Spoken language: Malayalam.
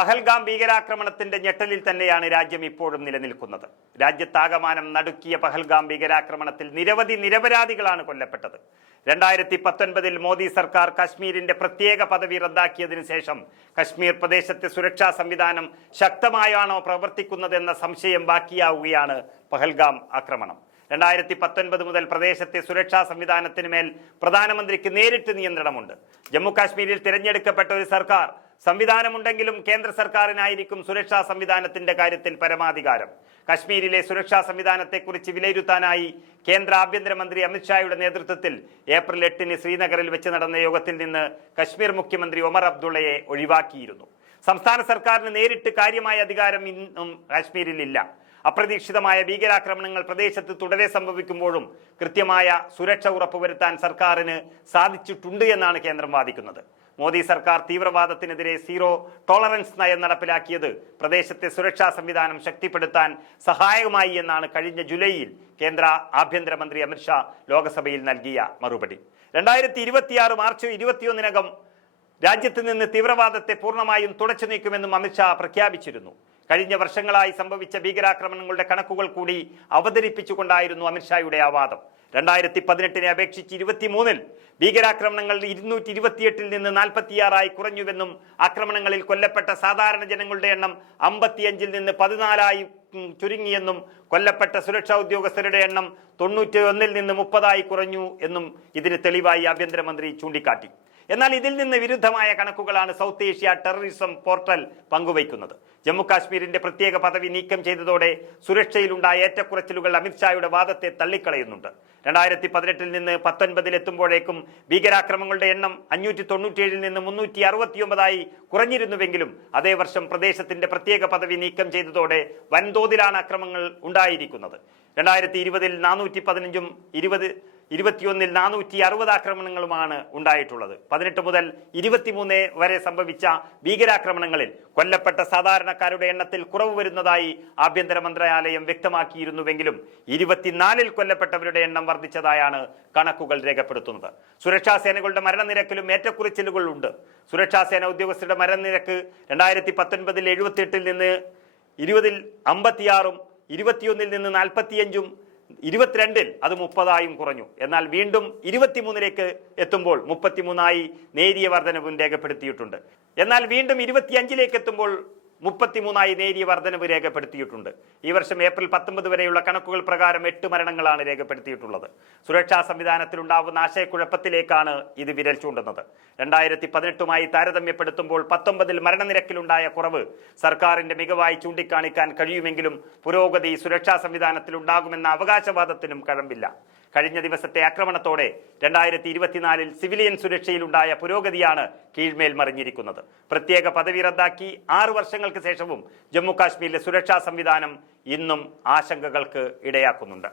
പഹൽഗാം ഭീകരാക്രമണത്തിന്റെ ഞെട്ടലിൽ തന്നെയാണ് രാജ്യം ഇപ്പോഴും നിലനിൽക്കുന്നത്. രാജ്യത്താകമാനം നടുക്കിയ പഹൽഗാം ഭീകരാക്രമണത്തിൽ നിരവധി നിരപരാധികളാണ് കൊല്ലപ്പെട്ടത്. രണ്ടായിരത്തി പത്തൊൻപതിൽ മോദി സർക്കാർ കശ്മീരിന്റെ പ്രത്യേക പദവി റദ്ദാക്കിയതിനു ശേഷം കശ്മീർ പ്രദേശത്തെ സുരക്ഷാ സംവിധാനം ശക്തമായാണോ പ്രവർത്തിക്കുന്നതെന്ന സംശയം ബാക്കിയാവുകയാണ് പഹൽഗാം ആക്രമണം. രണ്ടായിരത്തി പത്തൊൻപത് മുതൽ പ്രദേശത്തെ സുരക്ഷാ സംവിധാനത്തിന് മേൽ പ്രധാനമന്ത്രിക്ക് നേരിട്ട് നിയന്ത്രണമുണ്ട്. ജമ്മു കാശ്മീരിൽ തിരഞ്ഞെടുക്കപ്പെട്ട ഒരു സർക്കാർ സംവിധാനമുണ്ടെങ്കിലും കേന്ദ്ര സർക്കാരിനായിരിക്കും സുരക്ഷാ സംവിധാനത്തിന്റെ കാര്യത്തിൽ പരമാധികാരം. കശ്മീരിലെ സുരക്ഷാ സംവിധാനത്തെക്കുറിച്ച് വിലയിരുത്താനായി കേന്ദ്ര ആഭ്യന്തരമന്ത്രി അമിത്ഷായുടെ നേതൃത്വത്തിൽ ഏപ്രിൽ എട്ടിന് ശ്രീനഗറിൽ വെച്ച് നടന്ന യോഗത്തിൽ നിന്ന് കശ്മീർ മുഖ്യമന്ത്രി ഒമർ അബ്ദുള്ളയെ ഒഴിവാക്കിയിരുന്നു. സംസ്ഥാന സർക്കാരിന് നേരിട്ട് കാര്യമായ അധികാരം ഇന്നും കാശ്മീരിൽ ഇല്ല അപ്രതീക്ഷിതമായ ഭീകരാക്രമണങ്ങൾ പ്രദേശത്ത് തുടരെ സംഭവിക്കുമ്പോഴും കൃത്യമായ സുരക്ഷ ഉറപ്പുവരുത്താൻ സർക്കാരിന് സാധിച്ചിട്ടുണ്ട് എന്നാണ് കേന്ദ്രം വാദിക്കുന്നത്. മോദി സർക്കാർ തീവ്രവാദത്തിനെതിരെ സീറോ ടോളറൻസ് നയം നടപ്പിലാക്കിയത് പ്രദേശത്തെ സുരക്ഷാ സംവിധാനം ശക്തിപ്പെടുത്താൻ സഹായകമായി എന്നാണ് കഴിഞ്ഞ ജൂലൈയിൽ കേന്ദ്ര ആഭ്യന്തരമന്ത്രി അമിത്ഷാ ലോക്സഭയിൽ നൽകിയ മറുപടി. രണ്ടായിരത്തി ഇരുപത്തിയാറ് മാർച്ച് ഇരുപത്തിയൊന്നിനകം രാജ്യത്ത് നിന്ന് തീവ്രവാദത്തെ പൂർണമായും തുടച്ചു നീക്കുമെന്നും അമിത്ഷാ പ്രഖ്യാപിച്ചിരുന്നു. കഴിഞ്ഞ വർഷങ്ങളായി സംഭവിച്ച ഭീകരാക്രമണങ്ങളുടെ കണക്കുകൾ കൂടി അവതരിപ്പിച്ചുകൊണ്ടായിരുന്നു അമിത്ഷായുടെ ആ വാദം രണ്ടായിരത്തി പതിനെട്ടിനെ അപേക്ഷിച്ച് ഇരുപത്തിമൂന്നിൽ ഭീകരാക്രമണങ്ങൾ ഇരുന്നൂറ്റി ഇരുപത്തിയെട്ടിൽ നിന്ന് നാൽപ്പത്തിയാറായി കുറഞ്ഞുവെന്നും ആക്രമണങ്ങളിൽ കൊല്ലപ്പെട്ട സാധാരണ ജനങ്ങളുടെ എണ്ണം അമ്പത്തിയഞ്ചിൽ നിന്ന് പതിനാലായി ചുരുങ്ങിയെന്നും കൊല്ലപ്പെട്ട സുരക്ഷാ ഉദ്യോഗസ്ഥരുടെ എണ്ണം തൊണ്ണൂറ്റി ഒന്നിൽ നിന്ന് മുപ്പതായി കുറഞ്ഞു എന്നും ഇതിന് തെളിവായി ആഭ്യന്തരമന്ത്രി ചൂണ്ടിക്കാട്ടി. എന്നാൽ ഇതിൽ നിന്ന് വിരുദ്ധമായ കണക്കുകളാണ് സൗത്ത് ഏഷ്യ ടെററിസം പോർട്ടൽ പങ്കുവയ്ക്കുന്നത്. ജമ്മുകാശ്മീരിന്റെ പ്രത്യേക പദവി നീക്കം ചെയ്തതോടെ സുരക്ഷയിലുണ്ടായ ഏറ്റക്കുറച്ചിലുകൾ അമിത്ഷായുടെ വാദത്തെ തള്ളിക്കളയുന്നുണ്ട്. രണ്ടായിരത്തി പതിനെട്ടിൽ നിന്ന് പത്തൊൻപതിൽ എത്തുമ്പോഴേക്കും ഭീകരാക്രമങ്ങളുടെ എണ്ണം അഞ്ഞൂറ്റി തൊണ്ണൂറ്റിയേഴിൽ നിന്ന് മുന്നൂറ്റി അറുപത്തിയൊമ്പതായി കുറഞ്ഞിരുന്നുവെങ്കിലും അതേ വർഷം പ്രദേശത്തിന്റെ പ്രത്യേക പദവി നീക്കം ചെയ്തതോടെ വൻതോതിലാണ് അക്രമങ്ങൾ ഉണ്ടായിരിക്കുന്നത്. രണ്ടായിരത്തി ഇരുപതിൽ നാനൂറ്റി പതിനഞ്ചും ഇരുപത് ഇരുപത്തിയൊന്നിൽ നാനൂറ്റി അറുപത് ആക്രമണങ്ങളുമാണ് ഉണ്ടായിട്ടുള്ളത്. പതിനെട്ട് മുതൽ ഇരുപത്തിമൂന്ന് വരെ സംഭവിച്ച ഭീകരാക്രമണങ്ങളിൽ കൊല്ലപ്പെട്ട സാധാരണക്കാരുടെ എണ്ണത്തിൽ കുറവ് വരുന്നതായി ആഭ്യന്തര മന്ത്രാലയം വ്യക്തമാക്കിയിരുന്നുവെങ്കിലും ഇരുപത്തിനാലിൽ കൊല്ലപ്പെട്ടവരുടെ എണ്ണം വർദ്ധിച്ചതായാണ് കണക്കുകൾ രേഖപ്പെടുത്തുന്നത്. സുരക്ഷാ സേനകളുടെ മരണനിരക്കിലും ഏറ്റക്കുറിച്ചിലുകൾ ഉണ്ട്. സുരക്ഷാ സേന ഉദ്യോഗസ്ഥരുടെ മരണനിരക്ക് രണ്ടായിരത്തി പത്തൊൻപതിൽ എഴുപത്തിയെട്ടിൽ നിന്ന് ഇരുപതിൽ അമ്പത്തിയാറും ഇരുപത്തിയൊന്നിൽ നിന്ന് നാൽപ്പത്തിയഞ്ചും ഇരുപത്തിരണ്ടിൽ അത് മുപ്പതായും കുറഞ്ഞു. എന്നാൽ വീണ്ടും ഇരുപത്തിമൂന്നിലേക്ക് എത്തുമ്പോൾ മുപ്പത്തിമൂന്നായി നേരിയ വർധനവും രേഖപ്പെടുത്തിയിട്ടുണ്ട്. എന്നാൽ വീണ്ടും ഇരുപത്തിയഞ്ചിലേക്ക് എത്തുമ്പോൾ മുപ്പത്തിമൂന്നായി നേരിയ വർധനവ് രേഖപ്പെടുത്തിയിട്ടുണ്ട്. ഈ വർഷം ഏപ്രിൽ പത്തൊമ്പത് വരെയുള്ള കണക്കുകൾ പ്രകാരം എട്ട് മരണങ്ങളാണ് രേഖപ്പെടുത്തിയിട്ടുള്ളത്. സുരക്ഷാ സംവിധാനത്തിലുണ്ടാവുന്ന ആശയക്കുഴപ്പത്തിലേക്കാണ് ഇത് വിരൽ ചൂണ്ടുന്നത്. രണ്ടായിരത്തി പതിനെട്ടുമായി താരതമ്യപ്പെടുത്തുമ്പോൾ പത്തൊമ്പതിൽ മരണനിരക്കിലുണ്ടായ കുറവ് സർക്കാരിന്റെ മികവായി ചൂണ്ടിക്കാണിക്കാൻ കഴിയുമെങ്കിലും പുരോഗതി സുരക്ഷാ സംവിധാനത്തിൽ ഉണ്ടാകുമെന്ന അവകാശവാദത്തിനും കഴമ്പില്ല. കഴിഞ്ഞ ദിവസത്തെ ആക്രമണത്തോടെ രണ്ടായിരത്തി ഇരുപത്തിനാലിൽ സിവിലിയൻ സുരക്ഷയിലുണ്ടായ പുരോഗതിയാണ് കീഴ്മേൽ മറിഞ്ഞിരിക്കുന്നത്. പ്രത്യേക പദവി റദ്ദാക്കി ആറു വർഷങ്ങൾക്ക് ശേഷവും ജമ്മു കാശ്മീരിലെ സുരക്ഷാ സംവിധാനം ഇന്നും ആശങ്കകൾക്ക് ഇടയാക്കുന്നുണ്ട്.